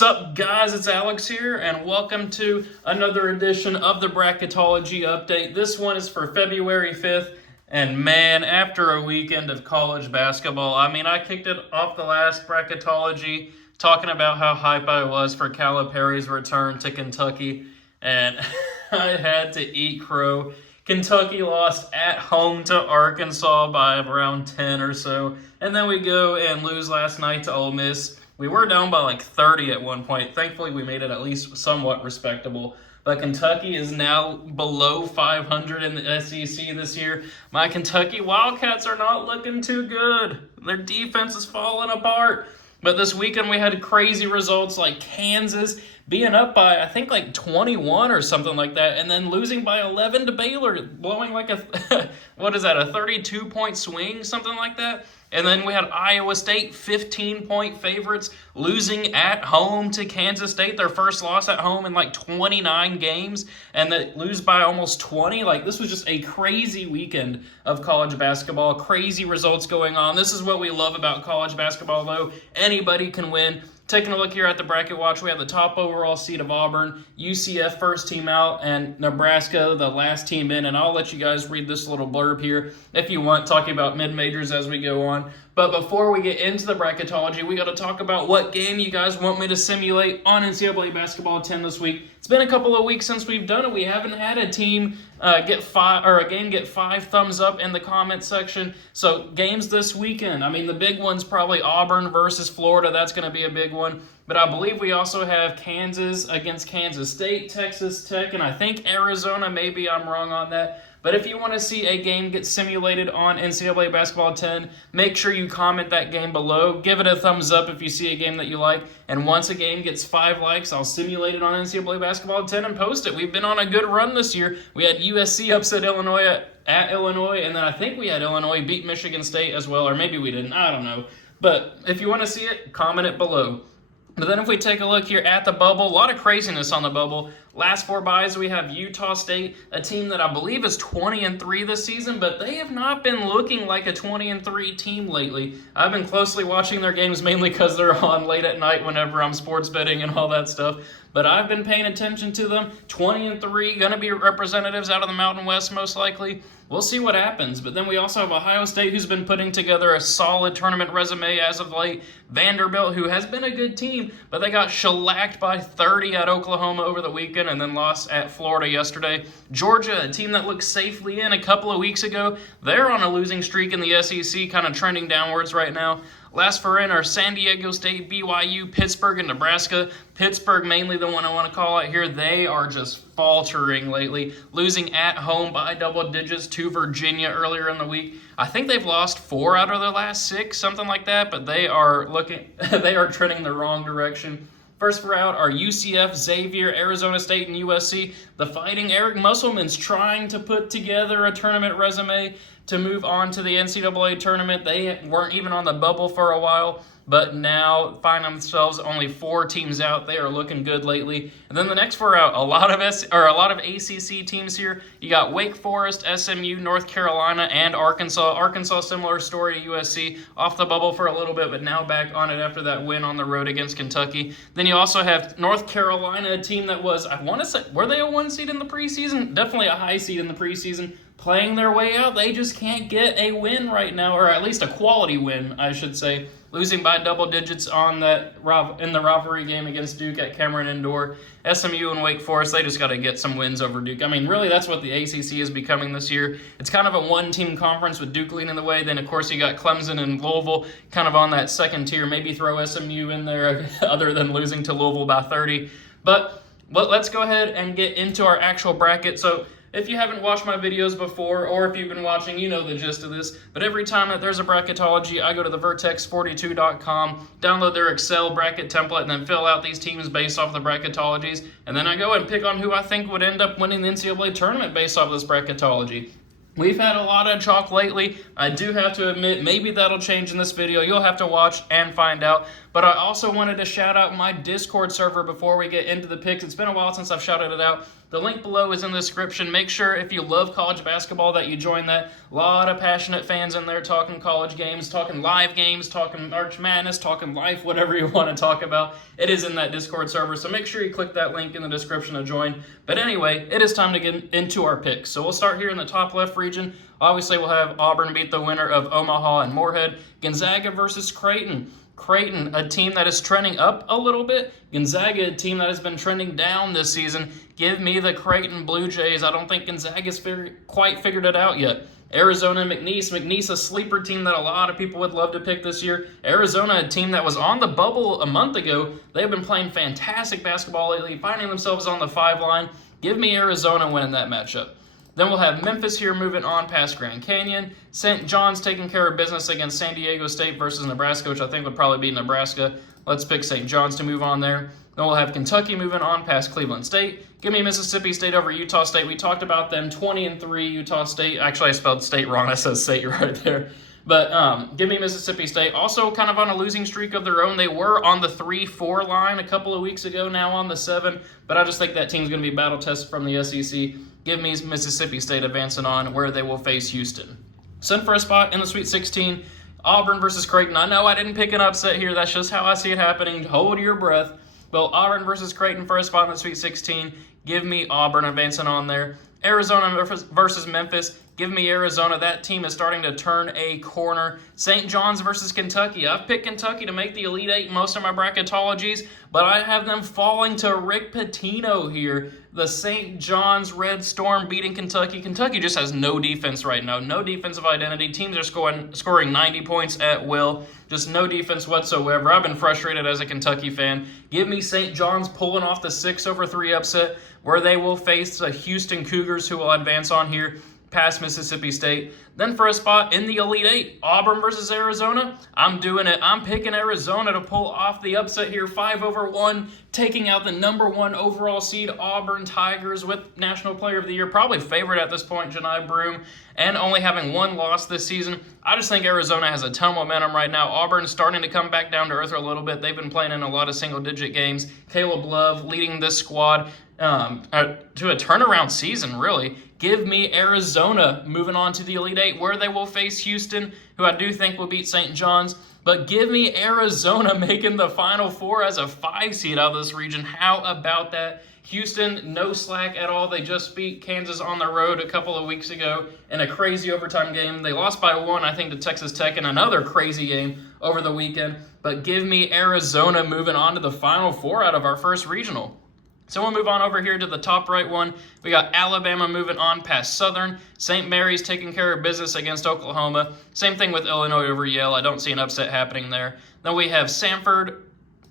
Sup guys, it's Alex here, and welcome to another edition of the Bracketology update. This one is for February 5th, and man, after a weekend of college basketball, I kicked it off the last Bracketology talking about how hype I was for Calipari's return to Kentucky, and I had to eat crow. Kentucky lost at home to Arkansas by around 10 or so, and then we go and lose last night to Ole Miss. We were down by like 30 at one point. Thankfully, we made it at least somewhat respectable. But Kentucky is now below 500 in the SEC this year. My Kentucky Wildcats are not looking too good. Their defense is falling apart. But this weekend we had crazy results like Kansas being up by, I think, like 21 or something like that, and then losing by 11 to Baylor, blowing like a, a 32-point swing, something like that. And then we had Iowa State, 15-point favorites, losing at home to Kansas State, their first loss at home in like 29 games, and they lose by almost 20. Like, this was just a crazy weekend of college basketball, crazy results going on. This is what we love about college basketball, though. Anybody can win. Taking a look here at the bracket watch, we have the top overall seed of Auburn, UCF first team out, and Nebraska the last team in. And I'll let you guys read this little blurb here if you want, talking about mid-majors as we go on. But before we get into the bracketology, we got to talk about what game you guys want me to simulate on NCAA Basketball 10 this week. It's been a couple of weeks since we've done it. We haven't had a team get 5 thumbs up in the comment section. So games this weekend. The big one's probably Auburn versus Florida. That's going to be a big one. But I believe we also have Kansas against Kansas State, Texas Tech, and I think Arizona. Maybe I'm wrong on that. But if you want to see a game get simulated on NCAA Basketball 10, make sure you comment that game below. Give it a thumbs up if you see a game that you like. And once a game gets 5 likes, I'll simulate it on NCAA Basketball 10 and post it. We've been on a good run this year. We had USC upset Illinois at Illinois, and then I think we had Illinois beat Michigan State as well, or maybe we didn't. I don't know. But if you want to see it, comment it below. But then if we take a look here at the bubble, a lot of craziness on the bubble. Last 4 byes, we have Utah State, a team that I believe is 20-3 this season, but they have not been looking like a 20-3 team lately. I've been closely watching their games mainly because they're on late at night whenever I'm sports betting and all that stuff. But I've been paying attention to them. 20-3, going to be representatives out of the Mountain West most likely. We'll see what happens. But then we also have Ohio State, who's been putting together a solid tournament resume as of late. Vanderbilt, who has been a good team, but they got shellacked by 30 at Oklahoma over the weekend and then lost at Florida yesterday. Georgia, a team that looked safely in a couple of weeks ago, they're on a losing streak in the SEC, kind of trending downwards right now. Last 4 in are San Diego State, BYU, Pittsburgh, and Nebraska. Pittsburgh mainly the one I want to call out here. They are just faltering lately, losing at home by double digits to Virginia earlier in the week. I think they've lost 4 out of their last 6, something like that, but they are trending the wrong direction. First 4 out are UCF, Xavier, Arizona State, and USC. The Fighting Eric Musselman's trying to put together a tournament resume to move on to the NCAA tournament. They weren't even on the bubble for a while, but now find themselves only 4 teams out. They are looking good lately. And then the next 4 out, a lot of ACC teams here. You got Wake Forest, SMU, North Carolina, and Arkansas. Arkansas, similar story to USC, off the bubble for a little bit, but now back on it after that win on the road against Kentucky. Then you also have North Carolina, a team that was, I want to say, were they a 1 seed in the preseason? Definitely a high seed in the preseason. Playing their way out. They just can't get a win right now, or at least a quality win, I should say. Losing by double digits in the rivalry game against Duke at Cameron Indoor. SMU and Wake Forest, they just got to get some wins over Duke. Really, that's what the ACC is becoming this year. It's kind of a one-team conference with Duke leading the way. Then, of course, you got Clemson and Louisville kind of on that second tier. Maybe throw SMU in there other than losing to Louisville by 30. But let's go ahead and get into our actual bracket. So, if you haven't watched my videos before, or if you've been watching, you know the gist of this. But every time that there's a bracketology, I go to the vertex42.com, download their Excel bracket template, and then fill out these teams based off the bracketologies. And then I go and pick on who I think would end up winning the NCAA tournament based off this bracketology. We've had a lot of chalk lately. I do have to admit, maybe that'll change in this video. You'll have to watch and find out. But I also wanted to shout out my Discord server before we get into the picks. It's been a while since I've shouted it out. The link below is in the description. Make sure if you love college basketball that you join that. A lot of passionate fans in there talking college games, talking live games, talking March Madness, talking life, whatever you want to talk about. It is in that Discord server, so make sure you click that link in the description to join. But anyway, it is time to get into our picks. So we'll start here in the top left region. Obviously, we'll have Auburn beat the winner of Omaha and Moorhead. Gonzaga versus Creighton. Creighton, a team that is trending up a little bit. Gonzaga, a team that has been trending down this season. Give me the Creighton Blue Jays. I don't think Gonzaga's quite figured it out yet. Arizona and McNeese. McNeese, a sleeper team that a lot of people would love to pick this year. Arizona, a team that was on the bubble a month ago. They've been playing fantastic basketball lately, finding themselves on the 5 line. Give me Arizona winning that matchup. Then we'll have Memphis here moving on past Grand Canyon. St. John's taking care of business against San Diego State versus Nebraska, which I think would probably be Nebraska. Let's pick St. John's to move on there. Then we'll have Kentucky moving on past Cleveland State. Give me Mississippi State over Utah State. We talked about them, 20-3 Utah State. Actually, I spelled state wrong. That says state right there. But give me Mississippi State. Also kind of on a losing streak of their own. They were on the 3-4 line a couple of weeks ago, now on the 7. But I just think that team's going to be battle tested from the SEC. Give me Mississippi State advancing on where they will face Houston. Send for a spot in the Sweet 16. Auburn versus Creighton. I know I didn't pick an upset here. That's just how I see it happening. Hold your breath. Well, Auburn versus Creighton for a spot in the Sweet 16. Give me Auburn advancing on there. Arizona versus Memphis. Give me Arizona. That team is starting to turn a corner. St. John's versus Kentucky. I've picked Kentucky to make the Elite Eight in most of my bracketologies, but I have them falling to Rick Pitino here. The St. John's Red Storm beating Kentucky. Kentucky just has no defense right now. No defensive identity. Teams are scoring 90 points at will. Just no defense whatsoever. I've been frustrated as a Kentucky fan. Give me St. John's pulling off the 6-3 upset where they will face the Houston Cougars, who will advance on here past Mississippi State. Then for a spot in the Elite Eight, Auburn versus Arizona. I'm doing it. I'm picking Arizona to pull off the upset here, 5-1, taking out the #1 overall seed Auburn Tigers with National Player of the Year, probably favorite at this point, Janai Broome, and only having 1 loss this season. I just think Arizona has a ton of momentum right now. Auburn's starting to come back down to earth a little bit. They've been playing in a lot of single-digit games. Caleb Love leading this squad to a turnaround season, really. Give me Arizona moving on to the Elite Eight, where they will face Houston, who I do think will beat St. John's. But give me Arizona making the Final Four as a 5 seed out of this region. How about that? Houston, no slack at all. They just beat Kansas on the road a couple of weeks ago in a crazy overtime game. They lost by 1, I think, to Texas Tech in another crazy game over the weekend. But give me Arizona moving on to the Final Four out of our first regional. So we'll move on over here to the top right one. We got Alabama moving on past Southern. St. Mary's taking care of business against Oklahoma. Same thing with Illinois over Yale. I don't see an upset happening there. Then we have Samford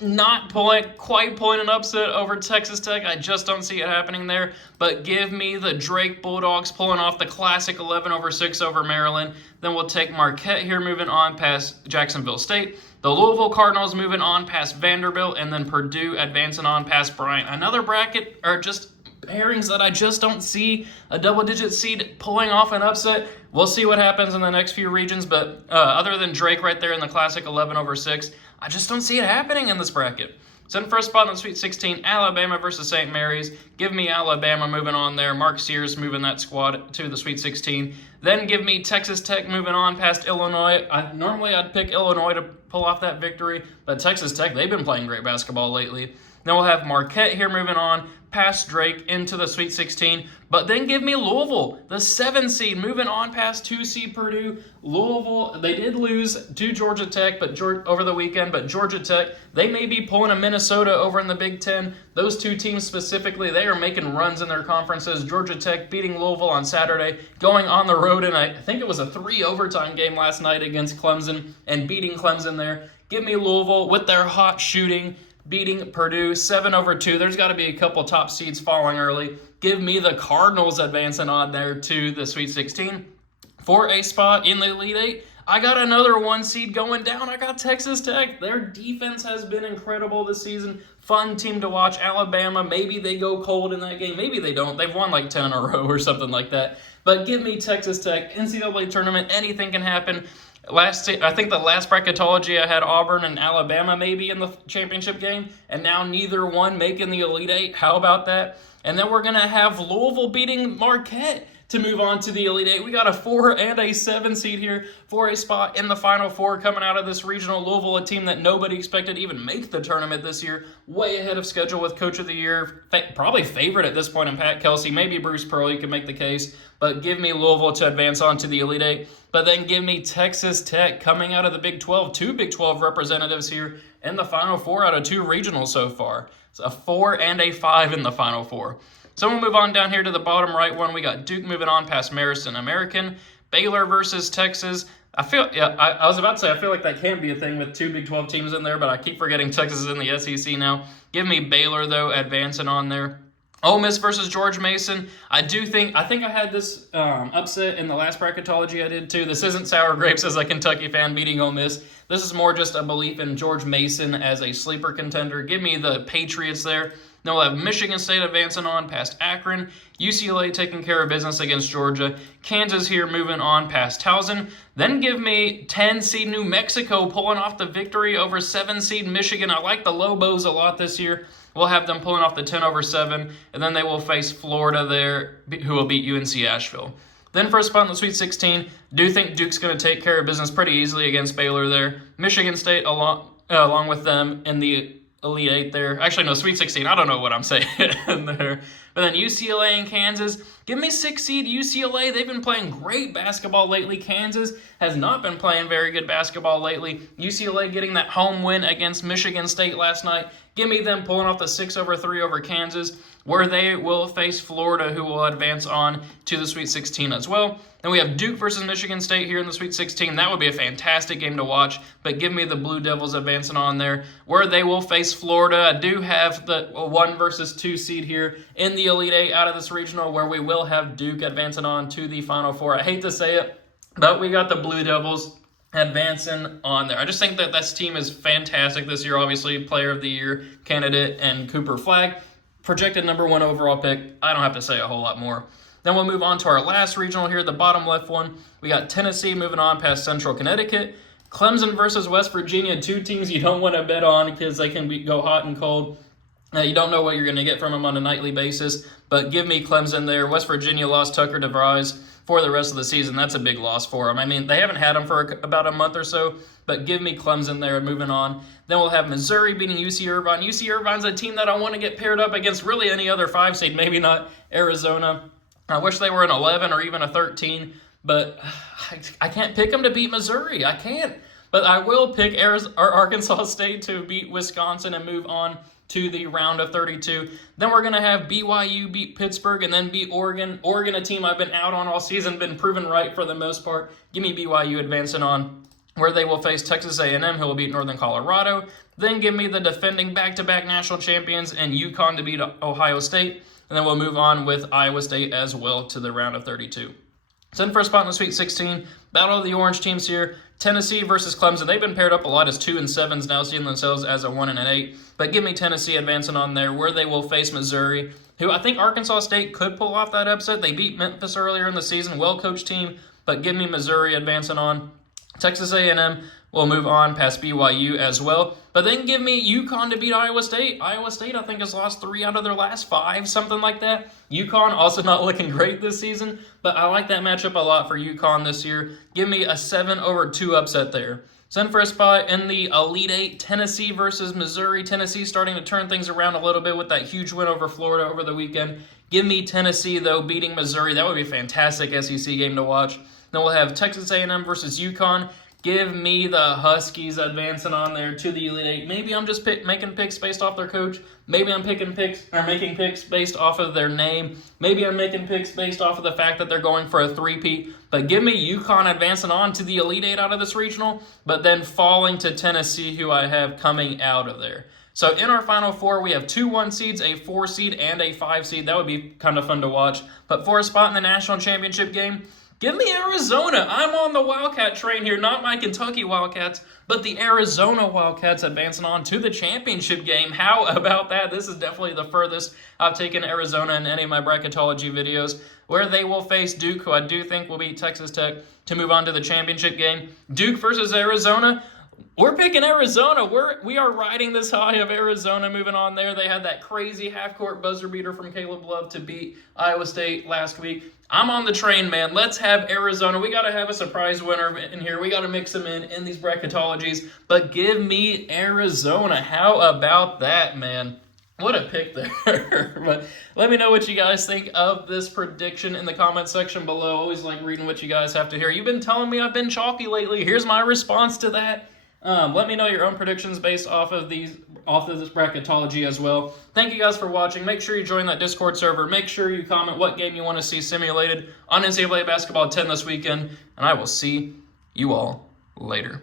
not quite pulling an upset over Texas Tech. I just don't see it happening there. But give me the Drake Bulldogs pulling off the classic 11-6 over Maryland. Then we'll take Marquette here moving on past Jacksonville State. The Louisville Cardinals moving on past Vanderbilt, and then Purdue advancing on past Bryant. Another bracket, or just pairings that I just don't see a double-digit seed pulling off an upset. We'll see what happens in the next few regions, but other than Drake right there in the classic 11-6, I just don't see it happening in this bracket. So in first spot in the Sweet 16, Alabama versus St. Mary's. Give me Alabama moving on there. Mark Sears moving that squad to the Sweet 16. Then give me Texas Tech moving on past Illinois. Normally I'd pick Illinois to pull off that victory, but Texas Tech, they've been playing great basketball lately. Then we'll have Marquette here moving on past Drake into the Sweet 16. But then give me Louisville, the 7 seed, moving on past 2 seed Purdue. Louisville, they did lose to Georgia Tech over the weekend, but Georgia Tech, they may be pulling a Minnesota over in the Big Ten. Those 2 teams specifically, they are making runs in their conferences. Georgia Tech beating Louisville on Saturday, going on the road, and I think it was a 3 overtime game last night against Clemson and beating Clemson there. Give me Louisville with their hot shooting, beating Purdue 7-2. There's got to be a couple top seeds falling early. Give me the Cardinals advancing on there to the Sweet 16. For a spot in the Elite Eight, I got another 1 seed going down. I got Texas Tech. Their defense has been incredible this season. Fun team to watch. Alabama, maybe they go cold in that game. Maybe they don't. They've won like 10 in a row or something like that. But give me Texas Tech. NCAA Tournament, anything can happen. I think the last bracketology I had Auburn and Alabama maybe in the championship game, and now neither one making the Elite Eight. How about that? And then we're going to have Louisville beating Marquette to move on to the Elite Eight. We got a 4 and a 7 seed here for a spot in the Final Four coming out of this regional. Louisville, a team that nobody expected to even make the tournament this year, way ahead of schedule with Coach of the Year, probably favorite at this point in Pat Kelsey, maybe Bruce Pearl, you can make the case, but give me Louisville to advance on to the Elite Eight. But then give me Texas Tech coming out of the Big 12, 2 Big 12 representatives here in the Final Four out of 2 regionals so far. It's a 4 and a 5 in the Final Four. So we'll move on down here to the bottom right one. We got Duke moving on past Marist American. Baylor versus Texas. I was about to say, I feel like that can be a thing with 2 Big 12 teams in there, but I keep forgetting Texas is in the SEC now. Give me Baylor, though, advancing on there. Ole Miss versus George Mason. I think I had this upset in the last bracketology I did too. This isn't sour grapes as a Kentucky fan beating Ole Miss. This is more just a belief in George Mason as a sleeper contender. Give me the Patriots there. Then we'll have Michigan State advancing on past Akron. UCLA taking care of business against Georgia. Kansas here moving on past Towson. Then give me 10 seed New Mexico pulling off the victory over 7 seed Michigan. I like the Lobos a lot this year. We'll have them pulling off the 10 over 7, and then they will face Florida there, who will beat UNC Asheville. Then for a spot in the Sweet 16, do think Duke's going to take care of business pretty easily against Baylor there. Michigan State along with them in the Elite Eight there. Actually, no, Sweet 16. I don't know what I'm saying there. But then UCLA and Kansas. Give me 6 seed UCLA. They've been playing great basketball lately. Kansas has not been playing very good basketball lately. UCLA getting that home win against Michigan State last night. Give me them pulling off the 6 over 3 over Kansas, where they will face Florida, who will advance on to the Sweet 16 as well. Then we have Duke versus Michigan State here in the Sweet 16. That would be a fantastic game to watch, but give me the Blue Devils advancing on there, where they will face Florida. I do have the 1 versus 2 seed here in the Elite Eight out of this regional, where we will have Duke advancing on to the Final Four. I hate to say it, but we got the Blue Devils advancing on there. I just think that this team is fantastic this year. Obviously, Player of the Year candidate and Cooper Flagg. Projected number 1 overall pick. I don't have to say a whole lot more. Then we'll move on to our last regional here, the bottom left one. We got Tennessee moving on past Central Connecticut. Clemson versus West Virginia, 2 teams you don't want to bet on because they can go hot and cold. You don't know what you're going to get from them on a nightly basis, but give me Clemson there. West Virginia lost Tucker DeVries for the rest of the season. That's a big loss for them. I mean, they haven't had him for about a month or so, but give me Clemson there moving on. Then we'll have Missouri beating UC Irvine. UC Irvine's a team that I want to get paired up against really any other 5 seed, maybe not Arizona. I wish they were an 11 or even a 13, but I can't pick them to beat Missouri. I can't. But I will pick Arkansas State to beat Wisconsin and move on to the round of 32. Then we're going to have BYU beat Pittsburgh and then beat Oregon. Oregon, a team I've been out on all season, been proven right for the most part. Give me BYU advancing on, where they will face Texas A&M, who will beat Northern Colorado. Then give me the defending back-to-back national champions and UConn to beat Ohio State. And then we'll move on with Iowa State as well to the round of 32. So then for a spot in the Sweet 16, battle of the orange teams here. Tennessee versus Clemson. They've been paired up a lot as 2 and 7s now, seeing themselves as a 1 and an 8. But give me Tennessee advancing on there, where they will face Missouri, who I think Arkansas State could pull off that upset. They beat Memphis earlier in the season, well-coached team. But give me Missouri advancing on. Texas A&M will move on past BYU as well. But then give me UConn to beat Iowa State. Iowa State, I think, has lost 3 out of their last 5, something like that. UConn also not looking great this season, but I like that matchup a lot for UConn this year. Give me a 7 over 2 upset there. So then for a spot in the Elite Eight, Tennessee versus Missouri. Tennessee starting to turn things around a little bit with that huge win over Florida over the weekend. Give me Tennessee, though, beating Missouri. That would be a fantastic SEC game to watch. Then we'll have Texas A&M versus UConn. Give me the Huskies advancing on there to the Elite Eight. Maybe I'm just making picks based off their coach. Maybe I'm making picks based off of their name. Maybe I'm making picks based off of the fact that they're going for a 3-peat. But give me UConn advancing on to the Elite Eight out of this regional, but then falling to Tennessee, who I have coming out of there. So in our Final Four, we have 2 1 seeds, a 4 seed, and a 5 seed. That would be kind of fun to watch. But for a spot in the national championship game, Give me Arizona. I'm on the Wildcat train here, not my Kentucky Wildcats, but the Arizona Wildcats advancing on to the championship game. How about that? This is definitely the furthest I've taken Arizona in any of my bracketology videos, where they will face Duke, who I do think will beat Texas Tech to move on to the championship game. Duke versus Arizona. We're picking Arizona. We are riding this high of Arizona moving on there. They had that crazy half-court buzzer beater from Caleb Love to beat Iowa State last week. I'm on the train, man. Let's have Arizona. We got to have a surprise winner in here. We got to mix them in these bracketologies. But give me Arizona. How about that, man? What a pick there. But let me know what you guys think of this prediction in the comment section below. Always like reading what you guys have to hear. You've been telling me I've been chalky lately. Here's my response to that. Let me know your own predictions based off of this bracketology as well. Thank you guys for watching. Make sure you join that Discord server. Make sure you comment what game you want to see simulated on NCAA Basketball 10 this weekend. And I will see you all later.